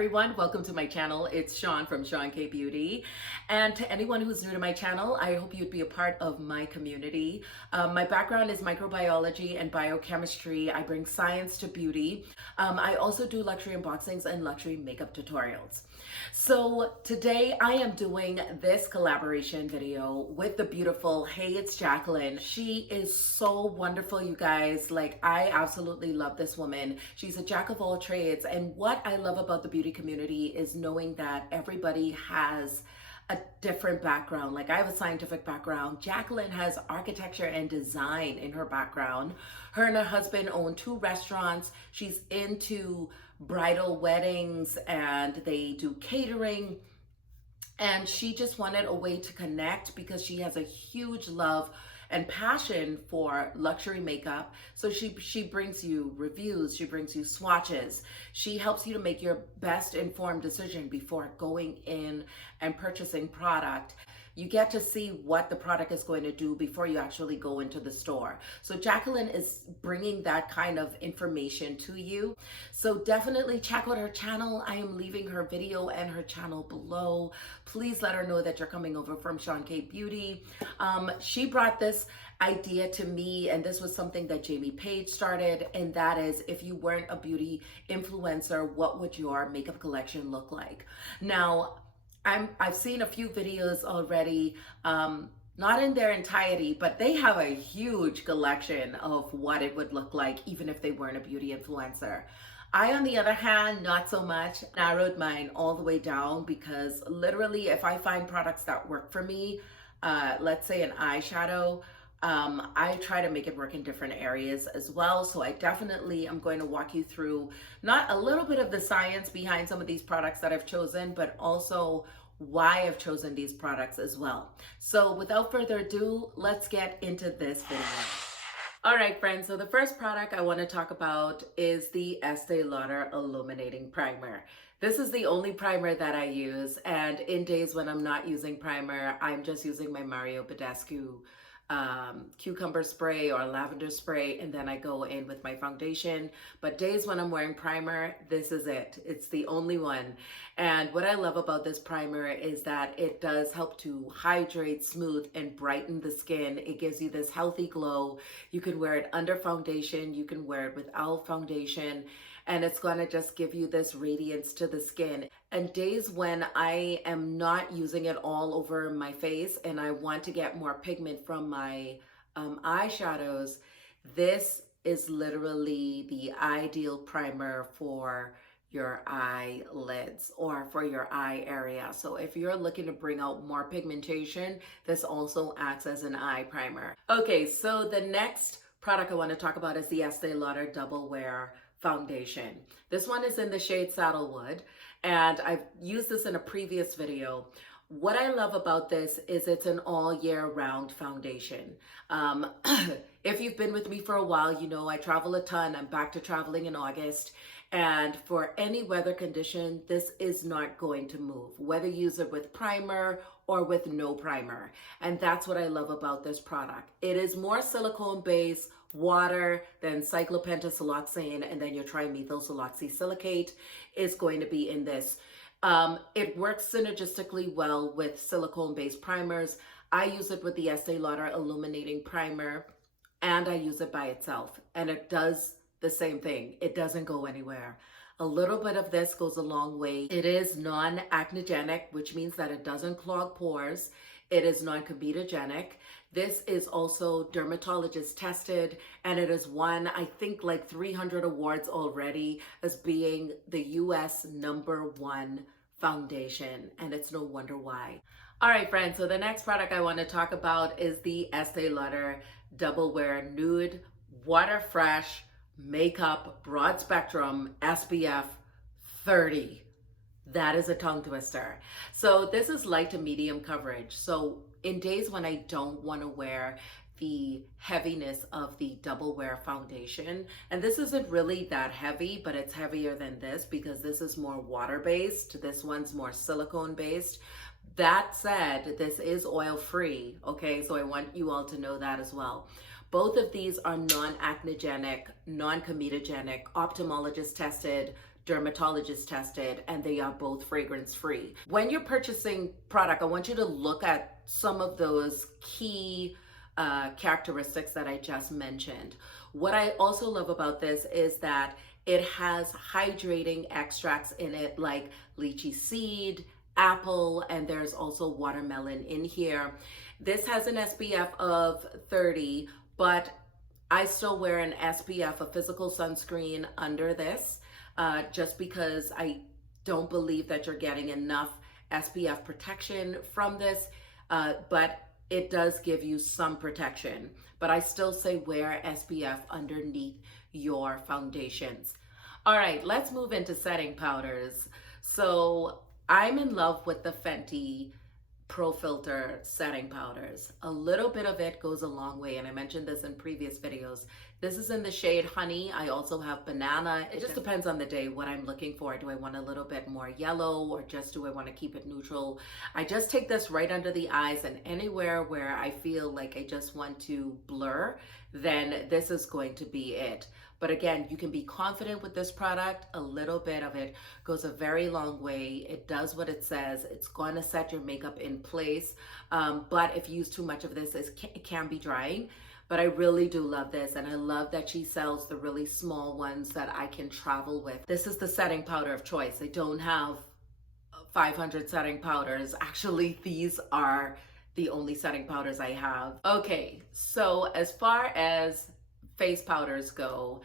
everyone, welcome to my channel. It's Sean from Sean K Beauty. And to anyone who's new to my channel, I hope you'd be a part of my community. My background is microbiology and biochemistry. I bring science to beauty. I also do luxury unboxings and luxury makeup tutorials. So today I am doing this collaboration video with the beautiful Heyitsjakeline. She is so wonderful, you guys. Like, I absolutely love this woman. She's a jack of all trades, and what I love about the beauty community is knowing that everybody has a different background. Like, I have a scientific background. Jacqueline has architecture and design in her background. Her and her husband own 2 restaurants. She's into bridal weddings and they do catering. And she just wanted a way to connect because she has a huge love and passion for luxury makeup. So she brings you reviews, she brings you swatches. She helps you to make your best informed decision before going in and purchasing product. You get to see what the product is going to do before you actually go into the store. So Jacqueline is bringing that kind of information to you. So definitely check out her channel. I am leaving her video and her channel below. Please let her know that you're coming over from Sean K Beauty. She brought this idea to me, and this was something that Jaime Paige started, and that is, if you weren't a beauty influencer, what would your makeup collection look like? Now, I've seen a few videos already, not in their entirety, but they have a huge collection of what it would look like even if they weren't a beauty influencer. I, on the other hand, not so much. Narrowed mine all the way down because literally if I find products that work for me, let's say an eyeshadow, I try to make it work in different areas as well. So I definitely am going to walk you through not a little bit of the science behind some of these products that I've chosen, but also why I've chosen these products as well. So without further ado, let's get into this video. All right, friends, so the first product I want to talk about is the Estee Lauder Illuminating Primer. This is the only primer that I use, and in days when I'm not using primer, I'm just using my Mario Badescu cucumber spray or lavender spray, and then I go in with my foundation. But days when I'm wearing primer, this is it. It's the only one. And what I love about this primer is that it does help to hydrate, smooth, and brighten the skin. It gives you this healthy glow. You can wear it under foundation, you can wear it without foundation, and it's gonna just give you this radiance to the skin. And days when I am not using it all over my face and I want to get more pigment from my eyeshadows, this is literally the ideal primer for your eyelids or for your eye area. So if you're looking to bring out more pigmentation, this also acts as an eye primer. Okay, so the next product I want to talk about is the Estee Lauder Double Wear Foundation. This one is in the shade Saddlewood, and I've used this in a previous video. What I love about this is it's an all year round foundation. If you've been with me for a while, you know I travel a ton. I'm back to traveling in August. And for any weather condition, this is not going to move, whether you use it with primer or with no primer. And that's what I love about this product. It is more silicone based, water, than cyclopentasiloxane, and then your trimethylsiloxysilicate is going to be in this. It works synergistically well with silicone-based primers. I use it with the Estee Lauder Illuminating Primer, and I use it by itself, and it does the same thing. It doesn't go anywhere. A little bit of this goes a long way. It is non-acnogenic, which means that it doesn't clog pores. It is non-comedogenic. This is also dermatologist tested, and it has won, I think, like 300 awards already as being the US #1 foundation, and it's no wonder why. All right, friends, so the next product I want to talk about is the Estee Lauder Double Wear Nude Water Fresh Makeup Broad Spectrum SPF 30. That is a tongue twister. So this is light to medium coverage. So in days when I don't want to wear the heaviness of the Double Wear foundation, and this isn't really that heavy, but it's heavier than this because this is more water-based. This one's more silicone-based. That said, this is oil-free, okay? So I want you all to know that as well. Both of these are non-acnogenic, non-comedogenic, ophthalmologist tested, dermatologist tested, and they are both fragrance free. When you're purchasing product, I want you to look at some of those key characteristics that I just mentioned. What I also love about this is that it has hydrating extracts in it like lychee seed, apple, and there's also watermelon in here. This has an SPF of 30, but I still wear an SPF, a physical sunscreen under this, just because I don't believe that you're getting enough SPF protection from this, but it does give you some protection. But I still say wear SPF underneath your foundations. All right, let's move into setting powders. So I'm in love with the Fenty Pro Filter setting powders. A little bit of it goes a long way, and I mentioned this in previous videos. This is in the shade Honey. I also have Banana. It just depends on the day what I'm looking for. Do I want a little bit more yellow, or just do I want to keep it neutral? I just take this right under the eyes, and anywhere where I feel like I just want to blur, then this is going to be it. But again, you can be confident with this product. A little bit of it goes a very long way. It does what it says. It's going to set your makeup in place. But if you use too much of this, it can be drying. But I really do love this, and I love that she sells the really small ones that I can travel with. This is the setting powder of choice. I don't have 500 setting powders. Actually, these are the only setting powders I have. Okay, so as far as face powders go,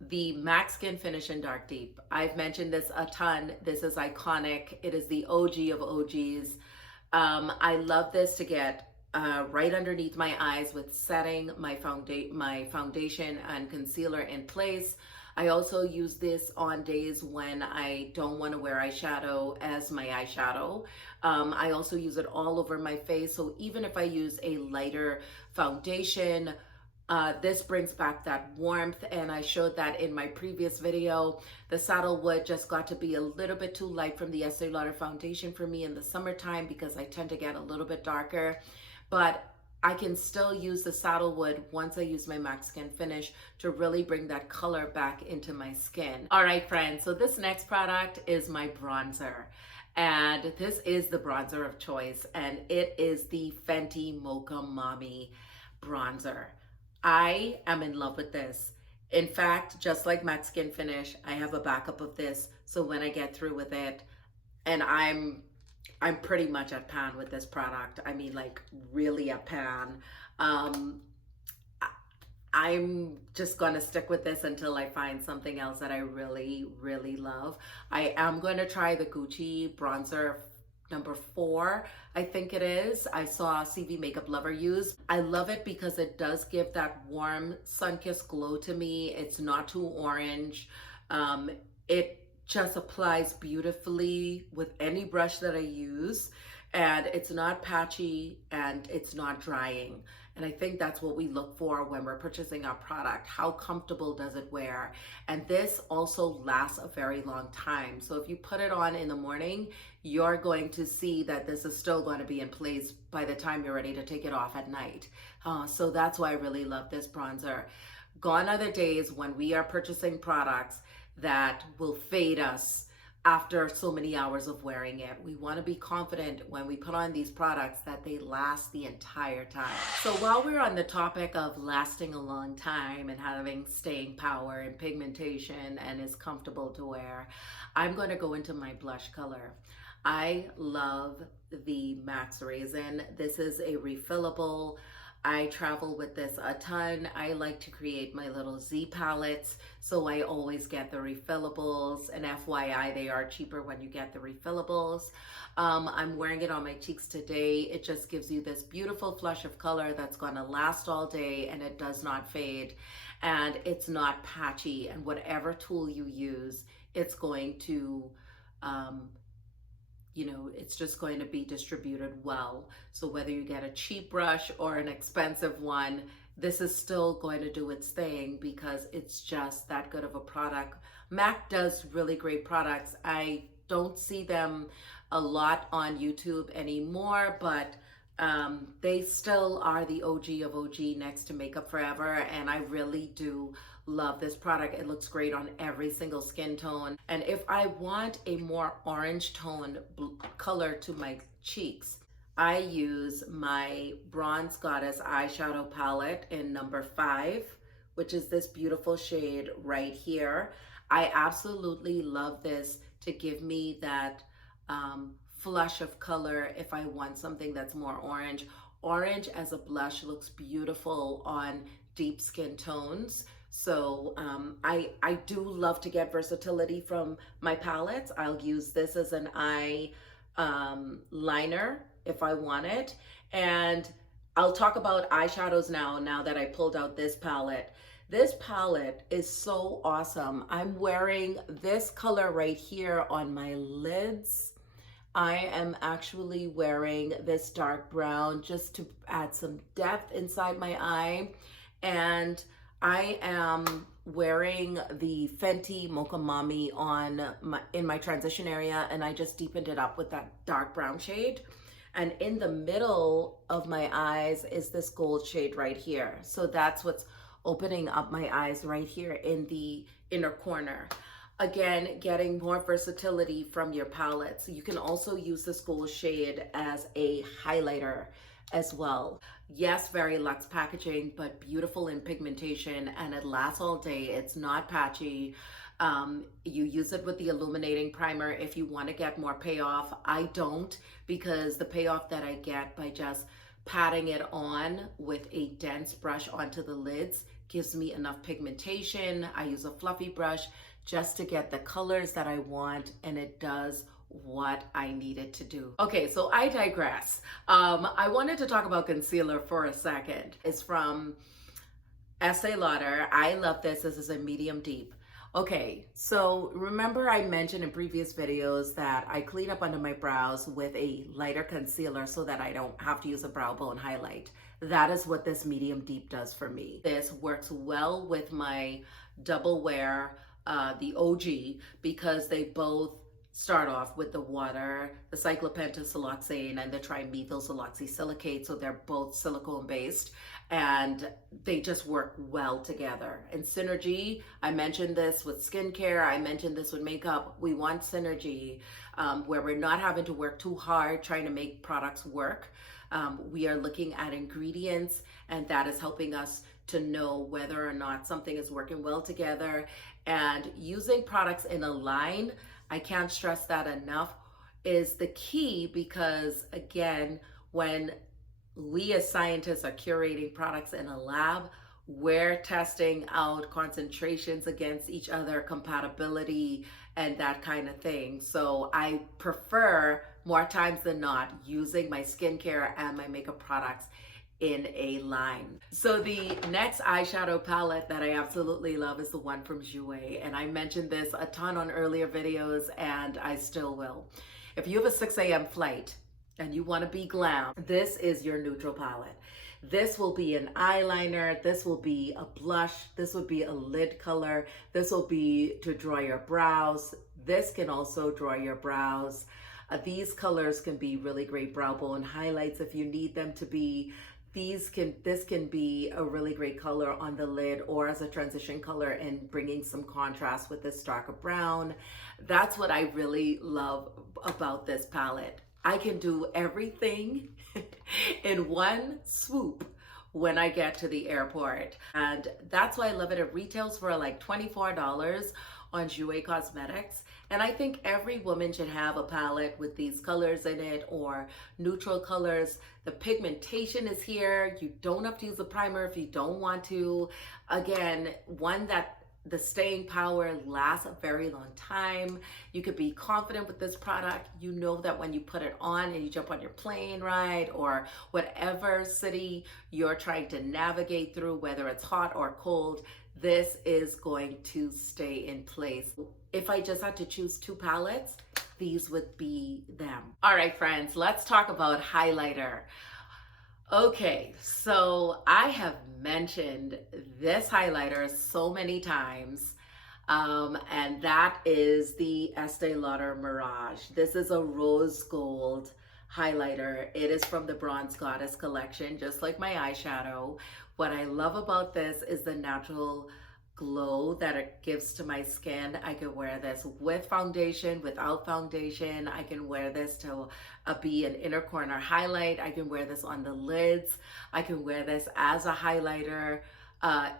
the MAC Skin Finish in Dark Deep. I've mentioned this a ton. This is iconic. It is the OG of OGs. I love this to get right underneath my eyes with setting my foundation and concealer in place. I also use this on days when I don't want to wear eyeshadow as my eyeshadow. I also use it all over my face. So even if I use a lighter foundation, this brings back that warmth, and I showed that in my previous video. The Saddlewood just got to be a little bit too light from the Estee Lauder foundation for me in the summertime because I tend to get a little bit darker, but I can still use the Saddlewood once I use my MAC Skin Finish to really bring that color back into my skin. All right, friends, so this next product is my bronzer. And this is the bronzer of choice, and it is the Fenty Mocha Mommy bronzer. I am in love with this. In fact, just like MAC Skin Finish, I have a backup of this. So when I get through with it, and I'm pretty much at pan with this product. I mean, like really at pan. I'm just gonna stick with this until I find something else that I really, really love. I am gonna try the Gucci bronzer number 4, I think it is. I saw CV Makeup Lover use. I love it because it does give that warm sun-kissed glow to me. It's not too orange. It just applies beautifully with any brush that I use, and it's not patchy and it's not drying. And I think that's what we look for when we're purchasing our product. How comfortable does it wear? And this also lasts a very long time. So if you put it on in the morning, you're going to see that this is still going to be in place by the time you're ready to take it off at night. So that's why I really love this bronzer. Gone are the days when we are purchasing products that will fade us after so many hours of wearing it. We want to be confident when we put on these products that they last the entire time. So while we're on the topic of lasting a long time and having staying power and pigmentation and is comfortable to wear, I'm going to go into my blush color. I love the Max Raisin. This is a refillable. I travel with this a ton. I like to create my little Z palettes, so I always get the refillables, and FYI, they are cheaper when you get the refillables. I'm wearing it on my cheeks today. It just gives you this beautiful flush of color that's gonna last all day, and it does not fade, and it's not patchy, and whatever tool you use, it's going to it's just going to be distributed well. So whether you get a cheap brush or an expensive one, this is still going to do its thing because it's just that good of a product. MAC does really great products. I don't see them a lot on YouTube anymore, but they still are the OG of OG next to Makeup Forever, and I really do love this product. It looks great on every single skin tone. And if I want a more orange tone color to my cheeks, I use my Bronze Goddess eyeshadow palette in number 5, which is this beautiful shade right here. I absolutely love this to give me that flush of color if I want something that's more orange. Orange as a blush looks beautiful on deep skin tones. So I do love to get versatility from my palettes. I'll use this as an eye liner if I want it. And I'll talk about eyeshadows now that I pulled out this palette. This palette is so awesome. I'm wearing this color right here on my lids. I am actually wearing this dark brown just to add some depth inside my eye. And I am wearing the Fenty Mocha Mami in my transition area, and I just deepened it up with that dark brown shade. And in the middle of my eyes is this gold shade right here. So that's what's opening up my eyes right here in the inner corner. Again, getting more versatility from your palettes. You can also use this gold shade as a highlighter as well. Yes, very luxe packaging, but beautiful in pigmentation, and it lasts all day. It's not patchy. You use it with the illuminating primer if you want to get more payoff. I don't, because the payoff that I get by just patting it on with a dense brush onto the lids gives me enough pigmentation. I use a fluffy brush just to get the colors that I want, and it does what I need it to do. Okay, so I digress. I wanted to talk about concealer for a second. It's from Estee Lauder. I love this. This is a medium deep. Okay, so remember I mentioned in previous videos that I clean up under my brows with a lighter concealer so that I don't have to use a brow bone highlight. That is what this medium deep does for me. This works well with my double wear, the OG, because they both start off with the water, the cyclopentasiloxane and the trimethylsiloxysilicate, so they're both silicone based, and they just work well together. And synergy, I mentioned this with skincare, I mentioned this with makeup. We want synergy where we're not having to work too hard trying to make products work. We are looking at ingredients, and that is helping us to know whether or not something is working well together. And using products in a line, I can't stress that enough, is the key, because again, when we as scientists are curating products in a lab, we're testing out concentrations against each other, compatibility, and that kind of thing. So I prefer, more times than not, using my skincare and my makeup products in a line. So the next eyeshadow palette that I absolutely love is the one from Jouer, and I mentioned this a ton on earlier videos, and I still will. If you have a 6 a.m. flight and you want to be glam, this is your neutral palette. This will be an eyeliner, this will be a blush, this will be a lid color, this will be to draw your brows. This can also draw your brows. These colors can be really great brow bone highlights if you need them to be. This can be a really great color on the lid, or as a transition color and bringing some contrast with this darker brown. That's what I really love about this palette. I can do everything in one swoop when I get to the airport. And that's why I love it. It retails for like $24 on Jouer Cosmetics. And I think every woman should have a palette with these colors in it, or neutral colors. The pigmentation is here. You don't have to use a primer if you don't want to. Again, one that the staying power lasts a very long time. You could be confident with this product. You know that when you put it on and you jump on your plane ride, or whatever city you're trying to navigate through, whether it's hot or cold, this is going to stay in place. If I just had to choose 2 palettes, these would be them. All right, friends, let's talk about highlighter. Okay, so I have mentioned this highlighter so many times, and that is the Estee Lauder Mirage. This is a rose gold highlighter. It is from the Bronze Goddess collection, just like my eyeshadow. What I love about this is the natural glow that it gives to my skin. I can wear this with foundation, without foundation. I can wear this to be an inner corner highlight. I can wear this on the lids. I can wear this as a highlighter.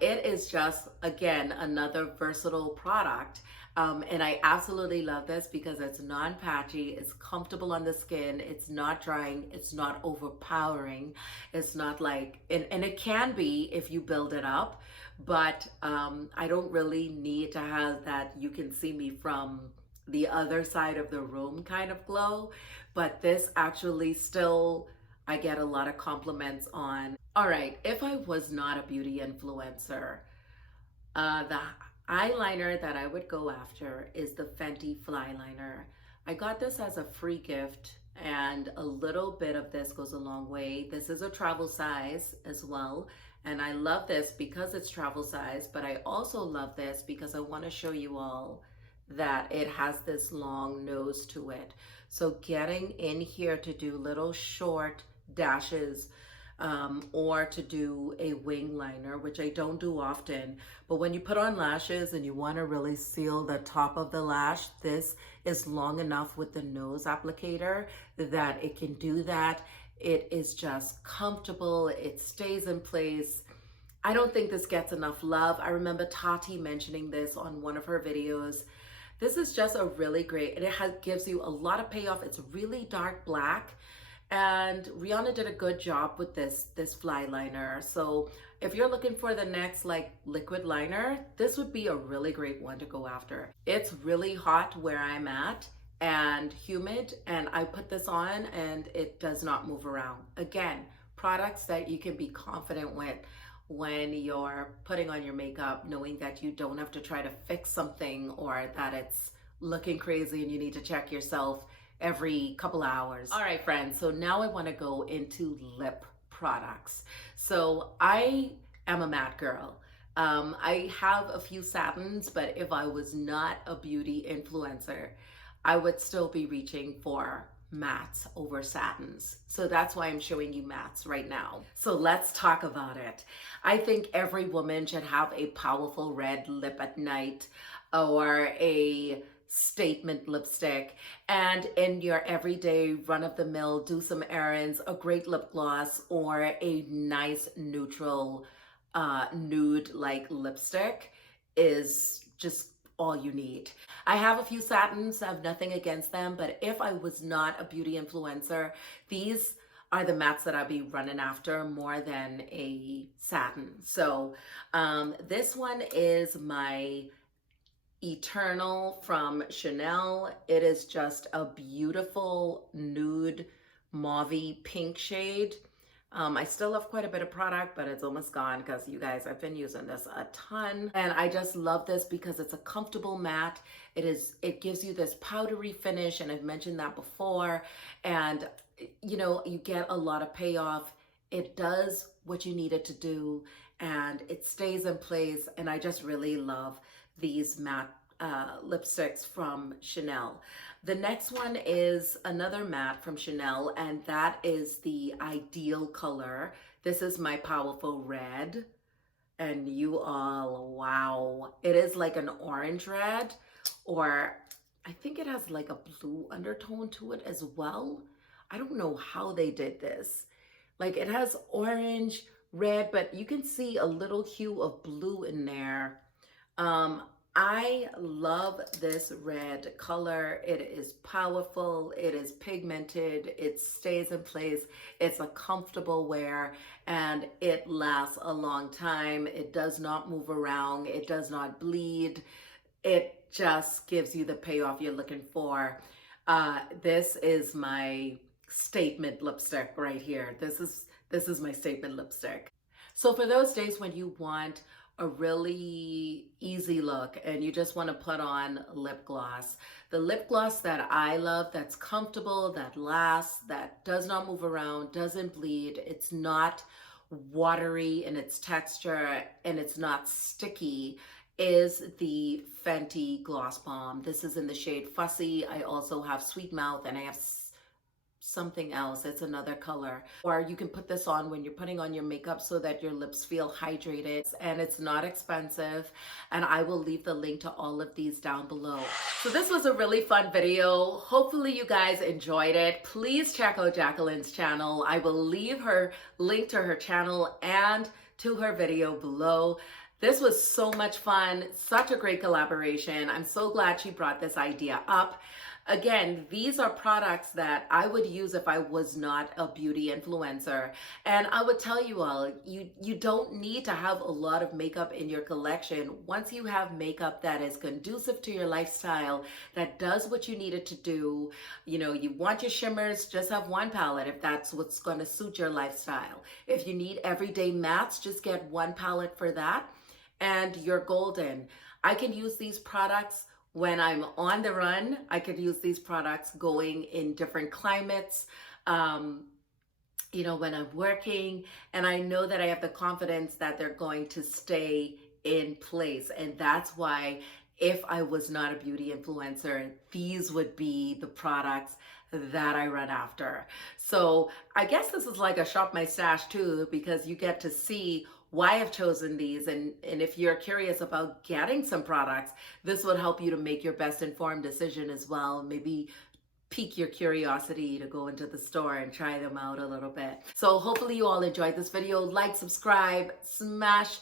It is just, again, another versatile product. And I absolutely love this because it's non-patchy, it's comfortable on the skin, it's not drying, it's not overpowering, it's not like, and it can be if you build it up, but I don't really need to have that you can see me from the other side of the room kind of glow. But this actually still, I get a lot of compliments on. All right, if I was not a beauty influencer, the eyeliner that I would go after is the Fenty Fly Liner. I got this as a free gift, and a little bit of this goes a long way. This is a travel size as well, and I love this because it's travel size, but I also love this because I want to show you all that it has this long nose to it. So getting in here to do little short dashes, or to do a wing liner, which I don't do often. But when you put on lashes and you want to really seal the top of the lash, this is long enough with the nose applicator that it can do that. It is just comfortable. It stays in place. I don't think this gets enough love. I remember Tati mentioning this on one of her videos. This is just a really great, and it gives you a lot of payoff. It's really dark black. And Rihanna did a good job with this fly liner. So if you're looking for the next like liquid liner, this would be a really great one to go after. It's really hot where I'm at and humid, and I put this on and it does not move around. Again, products that you can be confident with when you're putting on your makeup, knowing that you don't have to try to fix something or that it's looking crazy and you need to check yourself every couple hours. All right, friends, so now I want to go into lip products. So I am a matte girl. I have a few satins, but if I was not a beauty influencer, I would still be reaching for mattes over satins. So that's why I'm showing you mattes right now. So let's talk about it. I think every woman should have a powerful red lip at night, or a statement lipstick, and in your everyday run-of-the-mill, do some errands, a great lip gloss or a nice neutral nude like lipstick is just all you need. I have a few satins. I have nothing against them, but if I was not a beauty influencer, these are the mattes that I'll be running after more than a satin. So this one is my Eternal from Chanel. It is just a beautiful nude mauvey pink shade. I still have quite a bit of product, but it's almost gone because you guys, I've been using this a ton. And I just love this because it's a comfortable matte. It gives you this powdery finish, and I've mentioned that before. And you know, you get a lot of payoff. It does what you need it to do, and it stays in place. And I just really love these matte lipsticks from Chanel. The next one is another matte from Chanel, and that is the Ideal color. This is my powerful red, and you all, wow, it is like an orange red, or I think it has like a blue undertone to it as well. I don't know how they did this. Like, it has orange, red, but you can see a little hue of blue in there. I love this red color. It is powerful, it is pigmented, it stays in place, it's a comfortable wear, and it lasts a long time. It does not move around, it does not bleed. It just gives you the payoff you're looking for. This is my statement lipstick right here. This is my statement lipstick. So for those days when you want a really easy look and you just want to put on lip gloss, the lip gloss that I love, that's comfortable, that lasts, that does not move around, doesn't bleed, it's not watery in its texture, and it's not sticky, is the Fenty Gloss Bomb. This is in the shade Fussy. I also have Sweet Mouth, and I have something else. It's another color. Or you can put this on when you're putting on your makeup so that your lips feel hydrated, and it's not expensive. And I will leave the link to all of these down below. So this was a really fun video. Hopefully you guys enjoyed it. Please check out Jacqueline's channel. I will leave her link to her channel and to her video below. This was so much fun, such a great collaboration. I'm so glad she brought this idea up. Again, these are products that I would use if I was not a beauty influencer. And I would tell you all, you don't need to have a lot of makeup in your collection. Once you have makeup that is conducive to your lifestyle, that does what you need it to do, you know, you want your shimmers, just have one palette if that's what's going to suit your lifestyle. If you need everyday mattes, just get one palette for that, and you're golden. I can use these products when I'm on the run. I could use these products going in different climates, you know, when I'm working, and I know that I have the confidence that they're going to stay in place. And that's why, if I was not a beauty influencer, these would be the products that I run after. So I guess this is like a shop my stash too, because you get to see why I've chosen these. And if you're curious about getting some products, this would help you to make your best informed decision as well. Maybe pique your curiosity to go into the store and try them out a little bit. So hopefully you all enjoyed this video. Like, subscribe, smash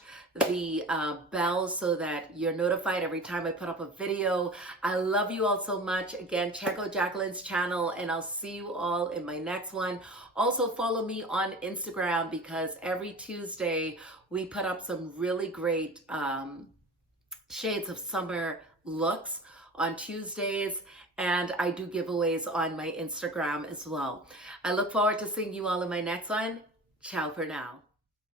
the bell so that you're notified every time I put up a video. I love you all so much. Again, check out Jacqueline's channel, and I'll see you all in my next one. Also follow me on Instagram, because every Tuesday we put up some really great shades of summer looks on Tuesdays, and I do giveaways on my Instagram as well. I look forward to seeing you all in my next one. Ciao for now.